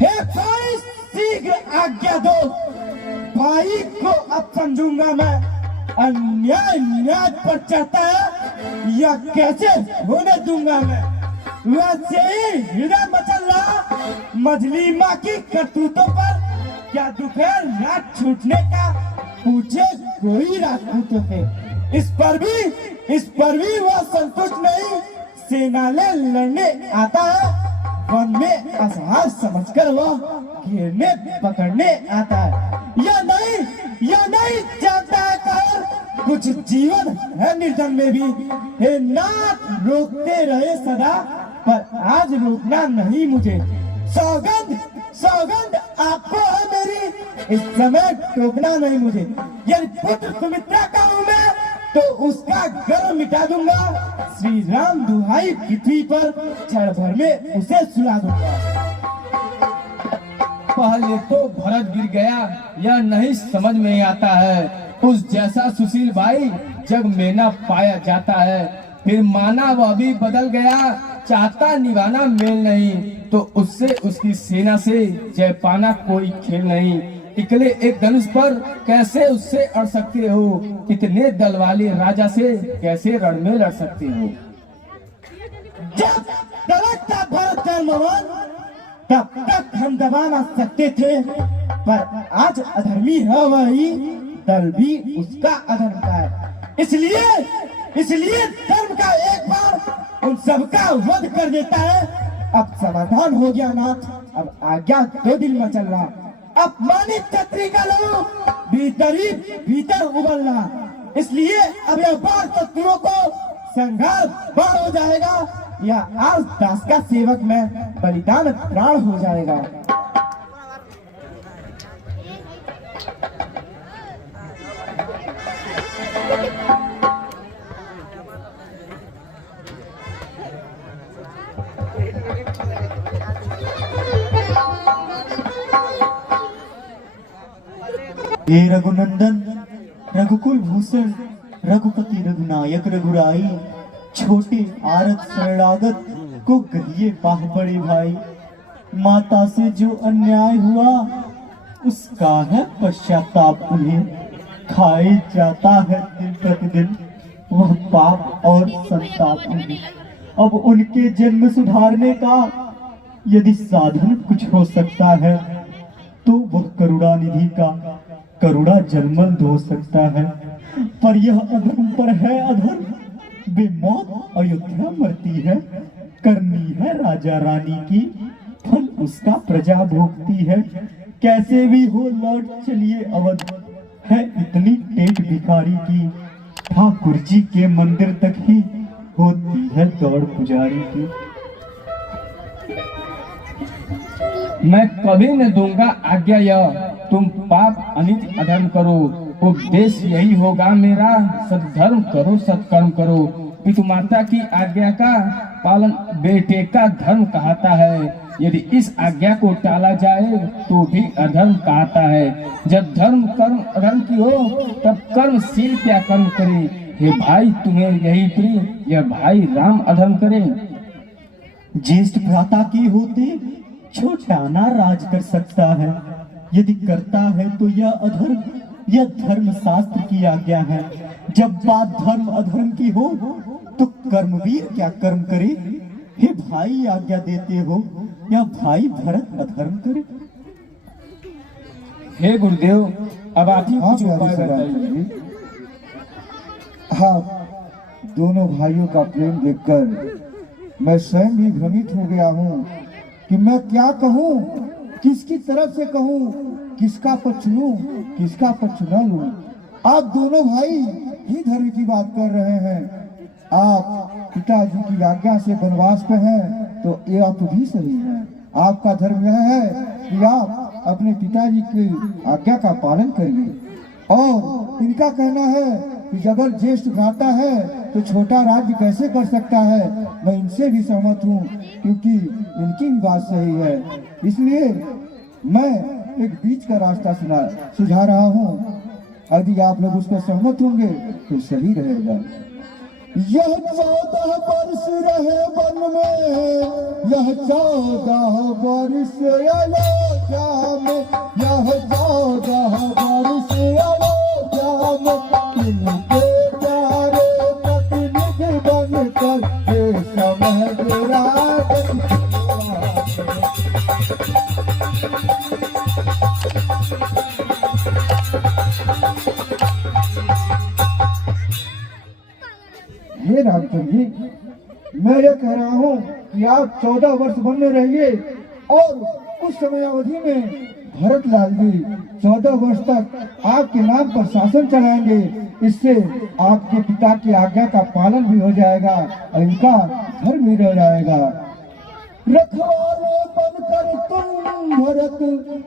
हे भाई, शीघ्र आज्ञा दो। भाई को अब समझूंगा मैं, अन्याय न्याय पर चढ़ता है या कैसे होने दूंगा मैं। वैसे ही हृदय मचल रहा मछली माँ की करतूतों पर। क्या दोपहर रात छूटने का पूछे कोई राजपूत थे। इस पर भी वह संतुष्ट नहीं। सेना ले लड़ने आता है, वन में असहाय समझकर वह घेरने पकड़ने आता है। या नहीं जानता है कहर कुछ जीवन है निर्जन में भी। हे नाथ, रोकते रहे सदा, पर आज रोकना नहीं मुझे। सौगंध आपको है मेरी, इस समय टोकना नहीं मुझे। यदि पुत्र सुमित्रा का हूँ मैं, तो उसका गर्व मिटा दूंगा। श्री राम दुहाई पृथ्वी पर क्षण भर में उसे सुला दूंगा। पहले तो भरत गिर गया, यह नहीं समझ में आता है। उस जैसा सुशील भाई जग में न पाया जाता है। फिर माना वह भी बदल गया, चाहता निभाना मेल नहीं, तो उससे उसकी सेना से जय पाना कोई खेल नहीं। इकले एक धनुष पर कैसे उससे अड़ सकते हो, इतने दल वाले राजा से कैसे रण में लड़ सकते हो। जब दलकता भरत धर्मवान, तब तक हम दबा ना सकते थे, पर आज अधर्मी है वही, दल भी उसका अधर्म का है। इसलिए धर्म का एक बार उन सबका वध कर देता है। अब समाधान हो गया नाथ, अब आज्ञा दो दिल में चल रहा। अपमानित क्षत्रिय का लोग भीतर उबल रहा। इसलिए अब यह बार शत्रुओं को संघार बाढ़ हो जाएगा, या आज दास का सेवक में बलिदान प्राण हो जाएगा। हे रघुनंदन, रघुकुल भूषण, रघुपति रघुनायक रघुराई, छोटे आरत शरणागत को कहिए बाह बड़े भाई। माता से जो अन्याय हुआ उसका है पश्चाताप उन्हें, खाए जाता है दिन प्रतिदिन वह पाप और संताप उन्हें। अब उनके जन्म सुधारने का यदि साधन कुछ हो सकता है, तो वह करुणानिधि का करुणा जलमल हो सकता है। पर यह अधर्म पर है अधर्म, बेमौत अयोध्या मरती है। करनी है राजा रानी की, फल उसका प्रजा भोगती है। कैसे भी हो लौट चलिए अवध, है इतनी टेक भिखारी की। ठाकुर जी के मंदिर तक ही होती है दौड़ पुजारी की। मैं कभी न दूंगा आज्ञा यह, तुम पाप अनित अधर्म करो। उपदेश यही होगा मेरा, सद्धर्म करो सत्कर्म करो। पितु माता की आज्ञा का पालन बेटे का धर्म कहता है। यदि इस आज्ञा को टाला जाए तो भी अधर्म कहता है। जब धर्म कर्म अधर्म की हो, तब कर्मशील क्या कर्म करे। हे भाई तुम्हें यही प्रिय, यह भाई राम अधर्म करे। ज्येष्ठ भ्राता के होते छोटा ना राज कर सकता है। यदि करता है तो यह अधर्म, यह धर्म शास्त्र की आज्ञा है। जब बात धर्म अधर्म की हो तो कर्मवीर क्या कर्म करे। हे भाई आज्ञा देते हो या भाई भरत अधर्म करे। हे गुरुदेव, अब आप ही कुछ उपाय बताइए। हाँ, दोनों भाइयों का प्रेम देखकर मैं स्वयं भी भ्रमित हो गया हूँ कि मैं क्या कहूँ, किसकी तरफ से कहूँ, किसका पक्ष लूँ, किसका पक्ष न लूँ। आप दोनों भाई ही धर्म की बात कर रहे हैं। आप पिताजी की आज्ञा से वनवास पे हैं, तो ये आप भी सही है। आपका धर्म यह है कि आप अपने पिताजी की आज्ञा का पालन करिए। और इनका कहना है कि अगर ज्येष्ठ भ्राता है तो छोटा राज्य कैसे कर सकता है। मैं इनसे भी सहमत हूँ, क्योंकि इनकी भी बात सही है। इसलिए मैं एक बीच का रास्ता सुझा रहा हूँ। यदि आप लोग उस पर सहमत होंगे तो सही रहेगा। यह 14 वर्ष रहे वन में, यह 14 वर्ष अयोध्या में, यह 14 वर्ष अयोध्या में इनके प्यारे प्रतिनिधि बनकर ये समझ राज। हे रामचंद्र जी, मैं ये कह रहा हूँ कि आप 14 वर्ष वन में रहिए और उस समय अवधि में भरत लाल जी 14 वर्ष तक आपके नाम पर शासन चलाएंगे। इससे आपके पिता की आज्ञा का पालन भी हो जाएगा और इनका धर्म भी रह जाएगा। रखवाले बनकर तुम भरत,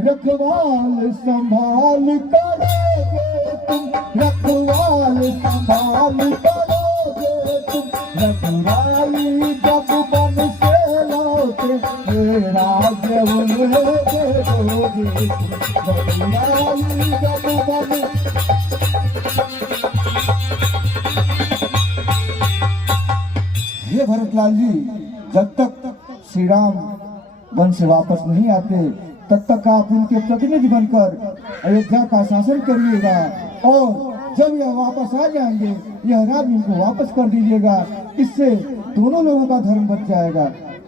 रखवाल संभाल करोगे तुम, रखवाल संभाल करोगे तुम। रघुराई जब बन से लौटे, राज्य उन्हें दोगे तुम। रघुराई जब बन। हे भरतलाल जी, जब तक श्री राम वन से वापस नहीं आते तब तक आप उनके प्रतिनिधि बनकर अयोध्या का शासन करिएगा और जब यह वापस आ जाएंगे यह राज्य इनको वापस कर दीजिएगा। इससे दोनों लोगों का धर्म बच जाएगा।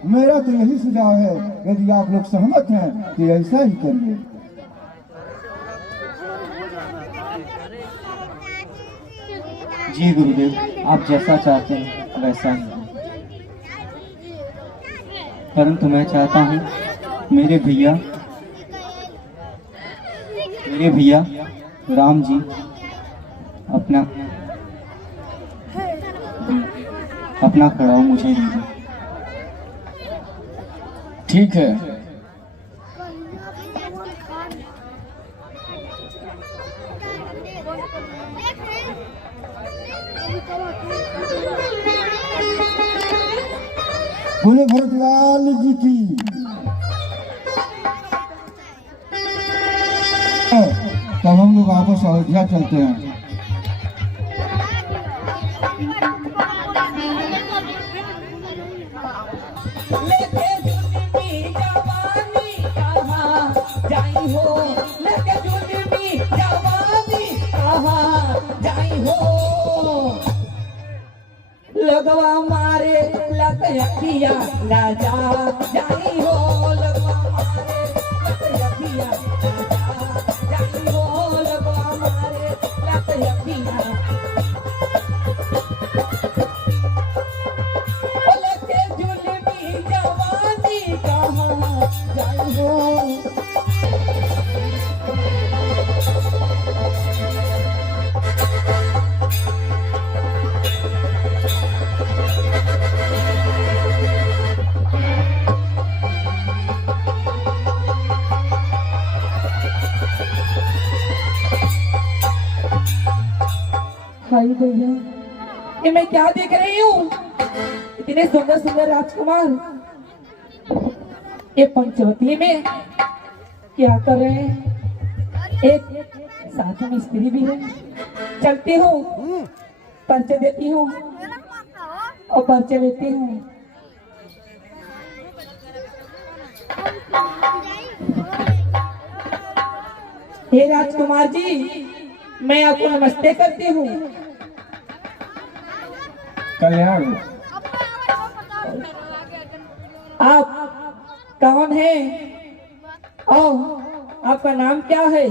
मेरा तो यही सुझाव है, यदि आप लोग सहमत हैं कि ऐसा ही करिए। जी गुरुदेव, आप जैसा चाहते हैं वैसा ही। परंतु मैं चाहता हूँ मेरे भैया राम जी अपना कड़ाऊ मुझे दीजिए। ठीक है। बोले भरतलाल जी की। तब हम लोग वापस अयोध्या चलते हैं। लेके जुल्मी जवानी कहाँ जाई हो, लेके जुल्मी जवानी कहाँ जाई हो। लगवा मारे लत अखिया ना जा जाई हो, लगवा मारे लत अखिया ना जा जाई हो, लगवा मारे लत अखिया। लेके जुल्मी जवानी कहाँ जाई हो। भाई भैया, ये मैं क्या देख रही हूँ? इतने सुंदर सुंदर राजकुमार ये पंचवटी में क्या कर रहे हैं? एक साथ में स्त्री भी है। चलती हूँ, परिचय देती हूँ और परिचय लेती हूँ। हे राजकुमार जी, मैं आपको नमस्ते करती हूँ। कल्याण। आप कौन हैं और आपका नाम क्या है?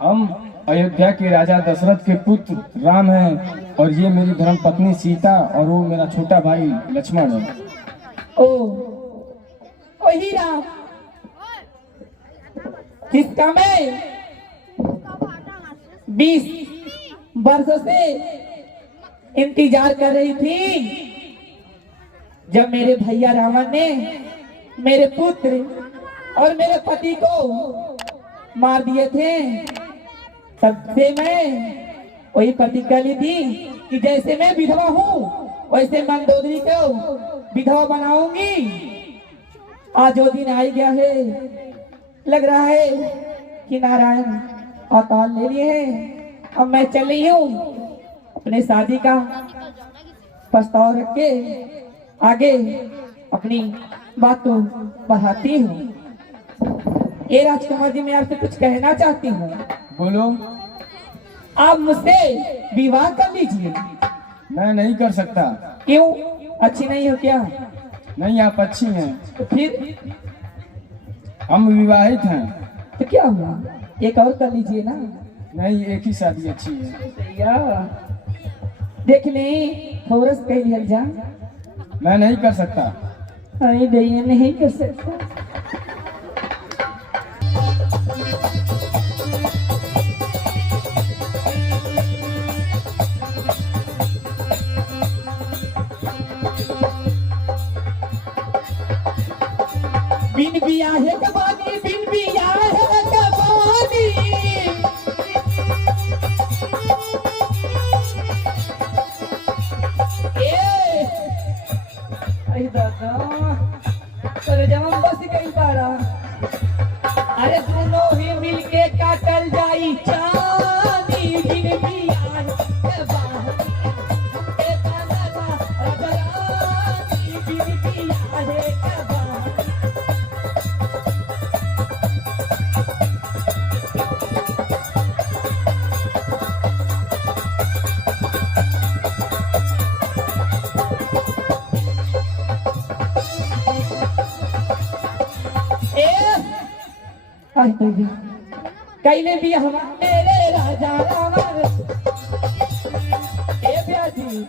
हम अयोध्या के राजा दशरथ के पुत्र राम हैं और ये मेरी धर्म पत्नी सीता और वो मेरा छोटा भाई लक्ष्मण है। ओ वही राम जिसका मैं 20 वर्षों से इंतजार कर रही थी। जब मेरे भैया रावण ने मेरे पुत्र और मेरे पति को मार दिए थे, तब से मैं वही प्रतिज्ञा ली थी कि जैसे मैं विधवा हूँ वैसे मंदोदरी को विधवा बनाऊंगी। आज वो दिन आ ही गया है। लग रहा है कि नारायण अवतार ले लिए हैं। अब मैं चल रही हूँ अपने शादी का प्रस्ताव रख के आगे अपनी बात को बढ़ाती हूँ। ये राजकुमार जी, मैं आपसे कुछ कहना चाहती हूँ। बोलो। आप मुझसे विवाह कर लीजिए। मैं नहीं कर सकता। क्यों? अच्छी नहीं हो क्या? नहीं, आप अच्छी हैं। तो फिर हम विवाहित हैं। तो क्या हुआ, एक और कर लीजिए ना। नहीं, एक ही शादी अच्छी है। भैया देख ले, थोरस कह लिया जा। मैं नहीं कर सकता। अरे भैया नहीं कर सकता। बिन बियाहे के बानी, बिन बियाहे के बानी, अरे दादा तेरे जवान बस कहीं पारा। अरे दोनों ही मिलके काटल जाई चांदी, बिन बियाहे के बानी, ए दादा रानी, बिन बियाहे के बानी। कैले भी हम मेरे राजा रावण, ए ब्याजी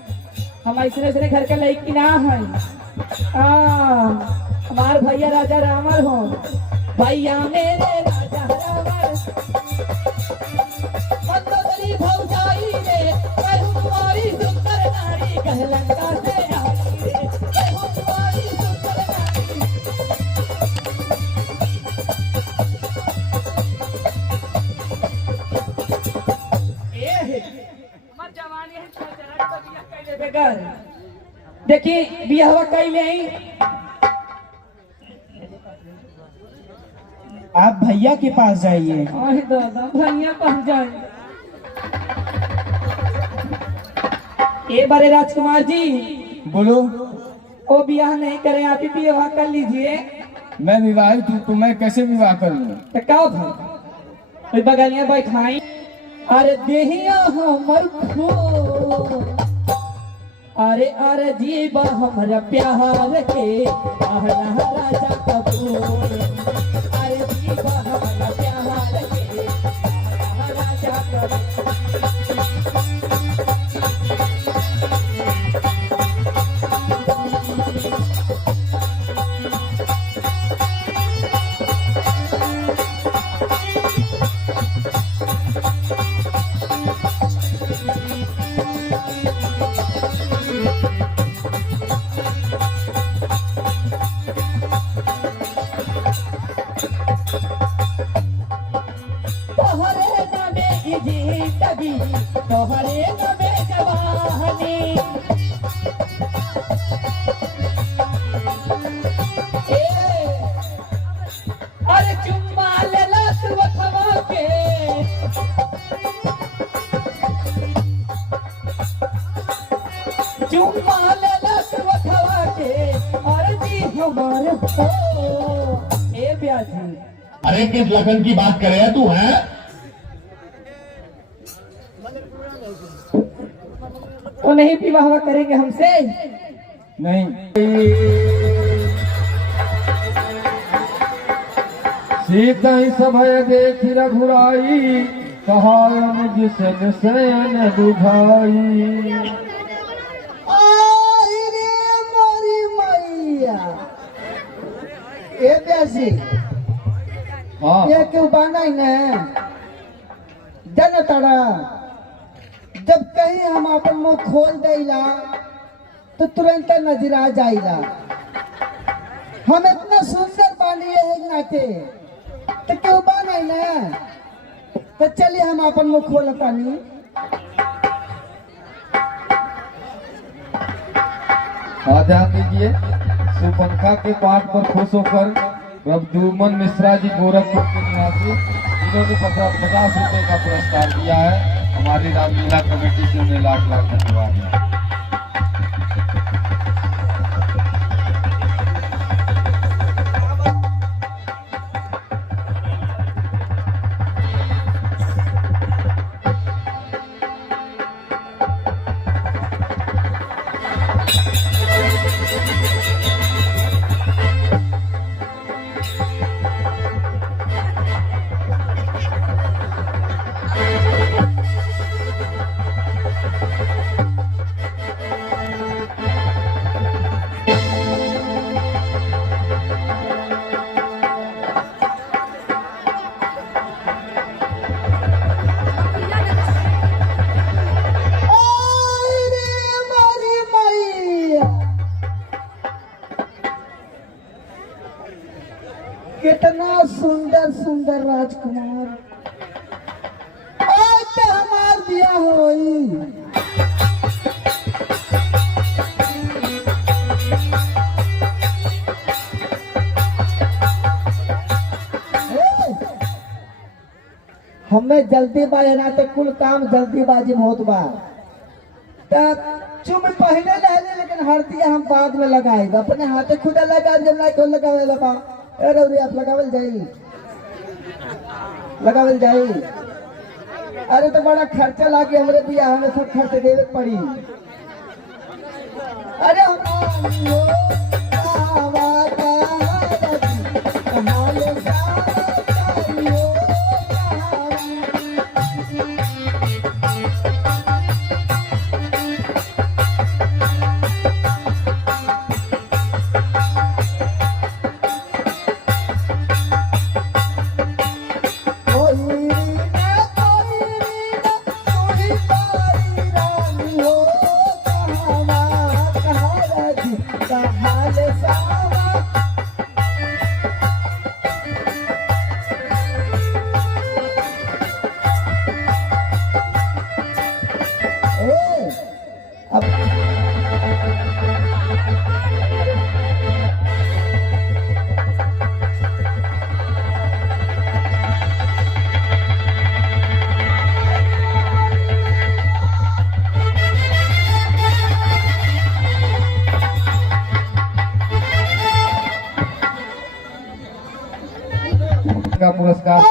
हम ऐसे घर के लड़की ना है। हमार भैया राजा रावण हो, भैया मेरे राजा रावण। मंदोदरी भौजाई रे, कहूँ तुम्हारी सुंदर नारी, कह लंका से आई रे, कहूँ तुम्हारी सुंदर नारी। देखिए बियाह कैले आई। आप भैया के पास जाइए। अरे दादा भैया कहाँ जाए? ए बारे राजकुमार जी, बोलो। वो बियाह नहीं करे, आप ही विवाह कर लीजिए। मैं विवाहित हूँ तो मैं कैसे विवाह कर लूँ? तो क्या भाई बगलिया बैठाई। अरे देहिया हमर खो, अरे अरे जीवा हमारा प्यार के आहला राजा कपूर। अरे जीवा हमारा प्यार के आहला राजा कपूर। तोहरे नबे जवानी, अरे चुम्मा ले लस वखवा के, चुम्मा ले लस वखवा के, अरे जी हमारे हो। ए ब्याजी, अरे किस लगन की बात करे है तू? है तो नहीं विवाह करेंगे हमसे? नहीं। सीता ही सभय देख रघुराई, कहायन जिसन सैन दुभाई। आई रे मोरी मैया। ए ब्याजी, हाँ। ये क्यों बाना ही न जन तड़ा। जब कहीं हम अपन मुंह खोल देला तो तुरंत नजरा जाइला। हम इतना सुंदर बानी है नाते, तो क्यों बाना न? तो चलिए हम अपन मुंह खोल पानी। ध्यान दीजिए, सुपंखा के पाठ पर खुश होकर प्रभुमन मिश्रा जी गोरखपुर के निवासी, इन्होंने 50 रुपए का पुरस्कार दिया है। हमारी रामलीला कमेटी से उन्हें लाख लाख धन्यवाद। कितना सुंदर सुंदर राजकुमार आज तो हमार दिया होई। हमें जल्दीबाजी ना तो कुल काम जल्दीबाजी में होत बा। चुम पहले ले ले लेकिन हरदिया हम बाद में लगाए अपने हाथे खुदा लगा जब ना खोल लगावे लगा। अरे रे आप लगावल जाई। अरे तो बड़ा खर्चा लागे हमरे बियाह में सब खर्च देवे पड़ी। अरे का पुरस्कार